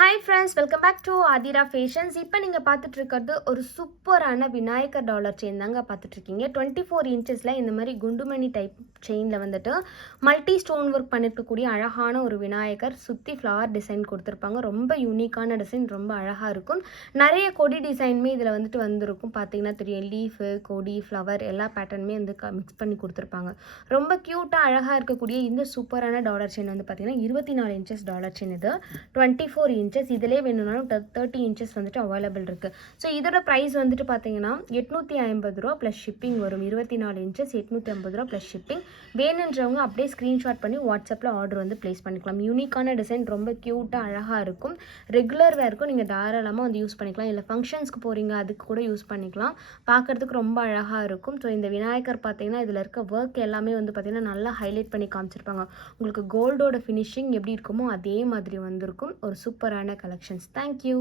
Hi friends, welcome back to Aathira fashions. இப்போ நீங்கள் பார்த்துட்டு இருக்கிறது ஒரு சூப்பரான விநாயகர் டாலர் செயின் தாங்க பார்த்துட்ருக்கீங்க. 24 இன்ச்சஸில் இந்த மாதிரி குண்டுமணி டைப் செயினில் வந்துட்டு மல்டி ஸ்டோன் ஒர்க் பண்ணிருக்கக்கூடிய அழகான ஒரு விநாயகர் சுற்றி ஃப்ளவர் டிசைன் கொடுத்துருப்பாங்க. ரொம்ப யூனிக்கான டிசைன், ரொம்ப அழகாக இருக்கும். நிறைய கொடி டிசைனுமே இதில் வந்துட்டு வந்திருக்கும். பார்த்தீங்கன்னா தெரியும், லீஃபு, கொடி, ஃப்ளவர் எல்லா பேட்டர்னுமே வந்து மிக்ஸ் பண்ணி கொடுத்துருப்பாங்க. ரொம்ப க்யூட்டாக அழகாக இருக்கக்கூடிய இந்த சூப்பரான டாலர் செயின் வந்து பார்த்தீங்கன்னா 24 இன்ச்சஸ் டாலர் செயின். இது 24 இன்ச்சஸ். இதிலே வேணும்னாலும் 30 இன்ச்சஸ் வந்துட்டு அவைலபிள் இருக்குது. ஸோ இதோட ப்ரைஸ் வந்துட்டு பார்த்தீங்கன்னா 850 ரூபா ப்ளஸ் ஷிப்பிங் வரும். 24 இன்ச்சஸ் 850 ரூபா ப்ளஸ் ஷிப்பிங். வேணுன்றவங்க அப்படியே ஸ்க்ரீன்ஷாட் பண்ணி வாட்ஸ்அப்பில் ஆர்டர் வந்து ப்ளேஸ் பண்ணிக்கலாம். யூனிக்கான டிசைன், ரொம்ப க்யூட்டாக அழகாக இருக்கும். ரெகுலர் வேர்க்கும் நீங்கள் தாராளமாக வந்து யூஸ் பண்ணிக்கலாம். இல்லை ஃபங்க்ஷன்ஸ்க்கு போகிறீங்க அதுக்கு கூட யூஸ் பண்ணிக்கலாம். பார்க்குறதுக்கு ரொம்ப அழகாக இருக்கும். ஸோ இந்த விநாயகர் பார்த்தீங்கன்னா இதில் இருக்க ஒர்க் எல்லாமே வந்து பார்த்திங்கன்னா நல்லா ஹைலைட் பண்ணி காமிச்சிருப்பாங்க. உங்களுக்கு கோல்டோட ஃபினிஷிங் எப்படி இருக்குமோ அதே மாதிரி வந்திருக்கும். ஒரு சூப்பரான கலெக்ஷன்ஸ். தேங்க்யூ.